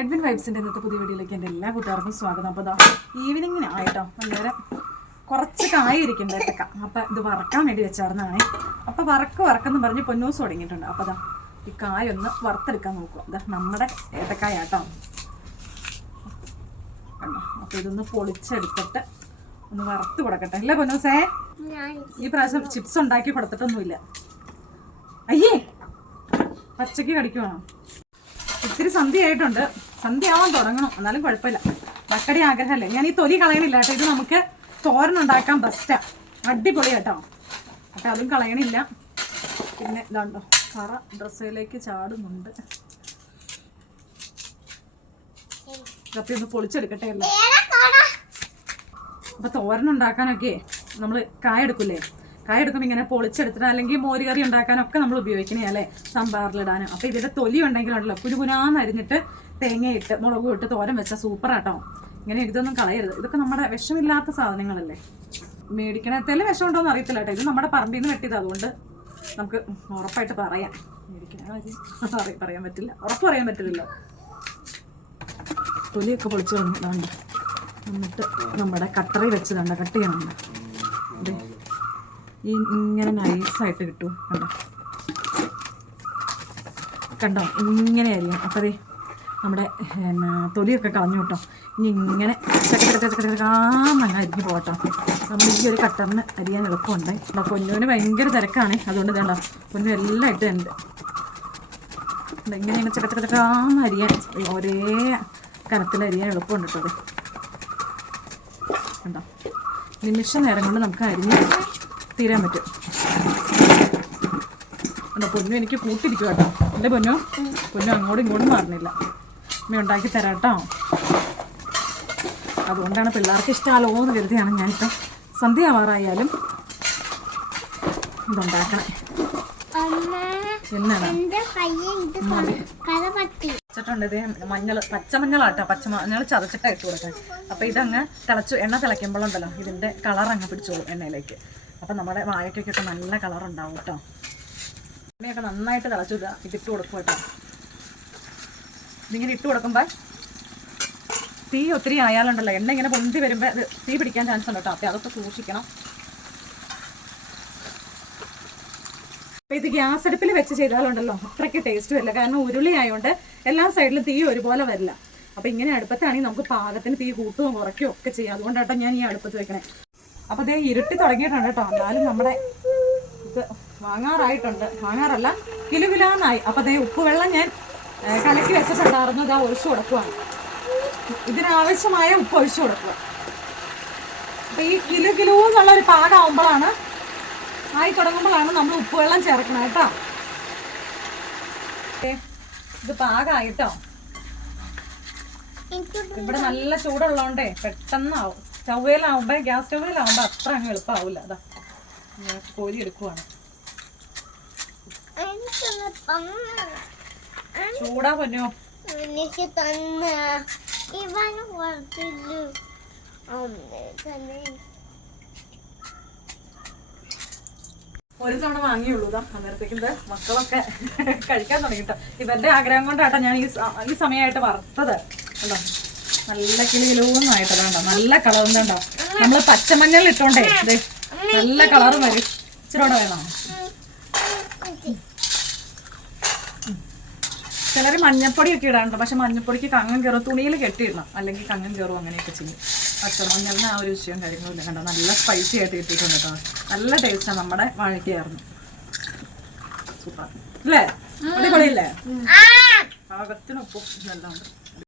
Edwin വൈബ്സിൻ്റെ ഇന്നത്തെ പുതിയ വീഡിയോയിലേക്ക് എൻ്റെ എല്ലാ കൂട്ടുകാർക്കും സ്വാഗതം. അപ്പോൾ ഈവനിങ്ങിന് ആയിട്ടോ വളരെ കുറച്ച് കായ ഇരിക്കുന്നുണ്ട് ഏത്തക്ക. അപ്പോൾ ഇത് വറക്കാൻ വേണ്ടി വെച്ചായിരുന്നാണേ. അപ്പോൾ വറക്കെന്ന് പറഞ്ഞ് പൊന്നൂസ് തുടങ്ങിയിട്ടുണ്ട്. അപ്പോൾ ഈ കായ ഒന്ന് വറുത്തെടുക്കാൻ നോക്കുക. നമ്മുടെ ഏത്തക്കായ കേട്ടോ. അപ്പോൾ ഇതൊന്ന് പൊളിച്ചെടുത്തിട്ട് ഒന്ന് വറുത്ത് കൊടുക്കട്ടെ അല്ലേ പൊന്നൂസേ? ഈ പ്രാവശ്യം ചിപ്സ് ഉണ്ടാക്കി കൊടുത്തിട്ടൊന്നുമില്ല. അയ്യേ പച്ചക്ക് കടിക്കുവാണോ? ഇത്തിരി സന്ധ്യ ആയിട്ടുണ്ട്. സന്ധ്യ ആവാൻ തുടങ്ങണം, എന്നാലും കുഴപ്പമില്ല. മക്കടി ആഗ്രഹമല്ലേ. ഞാൻ ഈ തൊലി കളയണില്ല കേട്ടോ. ഇത് നമുക്ക് തോരനുണ്ടാക്കാൻ ബെസ്റ്റാ, അടിപൊളി കേട്ടോ. അപ്പം അതും കളയണില്ല. പിന്നെ ഇതാണ്ടോ കറ ഡ്രസ്സിലേക്ക് ചാടുന്നുണ്ട്. കപ്പി ഒന്ന് പൊളിച്ചെടുക്കട്ടെ അല്ലേ. അപ്പം തോരനുണ്ടാക്കാനൊക്കെ നമ്മൾ കായ എടുക്കില്ലേ, കായ എടുക്കുമ്പോൾ ഇങ്ങനെ പൊളിച്ചെടുത്തിട്ട് അല്ലെങ്കിൽ മോര് കറി ഉണ്ടാക്കാനൊക്കെ നമ്മൾ ഉപയോഗിക്കണേ അല്ലേ, സാമ്പാറിലിടാനും. അപ്പോൾ ഇതിൻ്റെ തൊലി ഉണ്ടെങ്കിലുണ്ടല്ലോ കുരുകുനാന്ന് അരിഞ്ഞിട്ട് തേങ്ങയിട്ട് മുളകും ഇട്ട് തോരൻ വെച്ചാൽ സൂപ്പറാട്ടോ. ഇങ്ങനെ ഇതൊന്നും കളയരുത്. ഇതൊക്കെ നമ്മുടെ വിഷമില്ലാത്ത സാധനങ്ങളല്ലേ. മേടിക്കണത്തിൽ വിഷം ഉണ്ടോയെന്ന് അറിയത്തില്ല കേട്ടോ. ഇത് നമ്മുടെ പറമ്പിൽ നിന്ന് വെട്ടിയത്, അതുകൊണ്ട് നമുക്ക് ഉറപ്പായിട്ട് പറയാം. പറയാൻ പറ്റില്ല, ഉറപ്പ് പറയാൻ പറ്റില്ലല്ലോ. തൊലിയൊക്കെ പൊളിച്ച് കളഞ്ഞിട്ടുണ്ട്. എന്നിട്ട് നമ്മുടെ കട്ടറി വെച്ചതുണ്ട്, കട്ട് ചെയ്യണമുണ്ട്. അതെ ഈ ഇങ്ങനെ നൈസായിട്ട് കിട്ടും. കണ്ടോ ഇങ്ങനെ ആയിരിക്കും. അപ്പോൾ അതെ നമ്മുടെ തൊലിയൊക്കെ കളഞ്ഞു കേട്ടോ. ഇനി ഇങ്ങനെ ചക്കച്ചക്കച്ചക്കച്ചക്കാന്നങ്ങ് അരിഞ്ഞ് പോകട്ടോ. നമ്മൾ ഈ ഒരു കട്ടറിന് അരിയാൻ എളുപ്പമുണ്ട്. അപ്പോൾ പൊന്നുവിന് ഭയങ്കര തിരക്കാണ്, അതുകൊണ്ട് ഇതേണ്ടോ പൊന്നു എല്ലാം ഇട്ടുണ്ട്. ഇങ്ങനെ ഇങ്ങനെ ചക്കച്ചക്കച്ചക്കാന്ന് അരിയാൻ ഒരേ കനത്തിൽ അരിയാൻ എളുപ്പമുണ്ട് കേട്ടോ. അതെ കണ്ടോ നിമിഷ നേരം കൊണ്ട് നമുക്ക് അരിഞ്ഞ് തീരാൻ പറ്റും. എന്താ പൊന്നു എനിക്ക് കൂട്ടിരിക്കും കേട്ടോ. എൻ്റെ പൊന്നു അങ്ങോട്ടും ഇങ്ങോട്ടും മാറുന്നില്ല. അമ്മ ഉണ്ടാക്കി തരാം കേട്ടോ. അതുകൊണ്ടാണ് പിള്ളേർക്ക് ഇഷ്ടമല്ലോ എന്ന് കരുതിയാണ് ഞാനിപ്പോൾ സന്ധ്യ ആവാറായാലും ഇതുണ്ടാക്കണേ. എന്നാണ് പച്ചമഞ്ഞളാട്ടോ. പച്ചമഞ്ഞൾ ചതച്ചിട്ടാണ് ഇട്ട് കൊടുക്കാൻ. അപ്പോൾ ഇതങ്ങ് എണ്ണ തിളയ്ക്കുമ്പോഴുണ്ടല്ലോ ഇതിൻ്റെ കളർ അങ്ങ് പിടിച്ചോളും എണ്ണയിലേക്ക്. അപ്പം നമ്മുടെ വാഴയ്ക്കൊക്കെ നല്ല കളറുണ്ടാവും കേട്ടോ. എണ്ണയൊക്കെ നന്നായിട്ട് തിളച്ചു ഇതിട്ട് കൊടുക്കും കേട്ടോ. ഇതിങ്ങനെ ഇട്ട് കൊടുക്കുമ്പോൾ തീ ഒത്തിരി ആയാലുണ്ടല്ലോ എണ്ണ ഇങ്ങനെ പൊന്തി വരുമ്പോൾ അത് തീ പിടിക്കാൻ ചാൻസ് ഉണ്ട് കേട്ടോ. അപ്പോൾ അതൊക്കെ സൂക്ഷിക്കണം. അപ്പോൾ ഇത് ഗ്യാസ് അടുപ്പിൽ വെച്ച് ചെയ്താലുണ്ടല്ലോ അത്രയ്ക്ക് ടേസ്റ്റ് വരില്ല. കാരണം ഉരുളി ആയതുകൊണ്ട് എല്ലാ സൈഡിലും തീ ഒരുപോലെ വരില്ല. അപ്പോൾ ഇങ്ങനെ അടുപ്പത്താണെങ്കിൽ നമുക്ക് പാകത്തിന് തീ കൂട്ടുകയും കുറയ്ക്കുകയും ഒക്കെ ചെയ്യാം. അതുകൊണ്ടാട്ടോ ഞാൻ ഈ അടുപ്പത്ത് വെക്കണേ. അപ്പോൾ അതേ ഇരുട്ടി തുടങ്ങിയിട്ടുണ്ട് കേട്ടോ. എന്നാലും നമ്മുടെ ഇത് വാങ്ങാറായിട്ടുണ്ട്. വാങ്ങാറല്ല, കിലുകിലാന്നായി. അപ്പോൾ അതേ ഉപ്പ് വെള്ളം ഞാൻ കലക്കി വെച്ചിട്ടുണ്ടായിരുന്നു. ഇതാ ഒഴിച്ചു കൊടുക്കുവാണ്. ഇതിനാവശ്യമായ ഉപ്പ് ഒഴിച്ചു കൊടുക്കുക. അപ്പോൾ ഈ കിലു എന്നുള്ളൊരു പാകമാകുമ്പോഴാണ് ആയി തുടങ്ങുമ്പോഴാണ് നമ്മൾ ഉപ്പ് വെള്ളം ചേർക്കണം കേട്ടോ. ഇത് പാകമായിട്ടോ. ഇവിടെ നല്ല ചൂടുള്ളതുകൊണ്ടേ പെട്ടെന്നാവും. സ്റ്റൗവിലാവുമ്പോൾ ഗ്യാസ് സ്റ്റൗവിലാവുമ്പോൾ അത്ര അങ്ങ് എളുപ്പമാവില്ല. അതാ കോരി എടുക്കുവാണ്. ചൂടാ പൊന്നോ. ഒരു തവണ വാങ്ങിയുള്ളൂ. അന്നേരത്തേക്ക് മക്കളൊക്കെ കഴിക്കാൻ തുടങ്ങിട്ടോ. ഇവരുടെ ആഗ്രഹം കൊണ്ടാട്ടോ ഞാൻ ഈ സമയമായിട്ട് വറുത്തത്. കേട്ടോ നല്ല കിളിയിലൂന്നായിട്ടോ. കണ്ടോ നല്ല കളറും കണ്ടോ. നമ്മൾ പച്ചമഞ്ഞൾ ഇട്ടോണ്ടേ അതെ നല്ല കളറ് വരും. ഇച്ചിരോടെ വേണോ? ചിലർ മഞ്ഞപ്പൊടിയൊക്കെ ഇടാറുണ്ട്. പക്ഷെ മഞ്ഞപ്പൊടിക്ക് കങ്ങൻ കയറും. തുണിയിൽ കെട്ടിയിടണം, അല്ലെങ്കിൽ കങ്ങൻ കയറും. അങ്ങനെയൊക്കെ ചെയ്യും. പച്ചമഞ്ഞളിന് ആ ഒരു വിഷയം കാര്യങ്ങളില്ല. കണ്ടോ നല്ല സ്പൈസി ആയിട്ട് കിട്ടിയിട്ടുണ്ട് കേട്ടോ. നല്ല ടേസ്റ്റാണ്. നമ്മുടെ വാഴയ്ക്കായിരുന്നു. സൂപ്പർ അല്ലേ? അടിപൊളിയല്ലേ? പാകത്തിനൊപ്പം ഇതെല്ലാം ഉണ്ട്.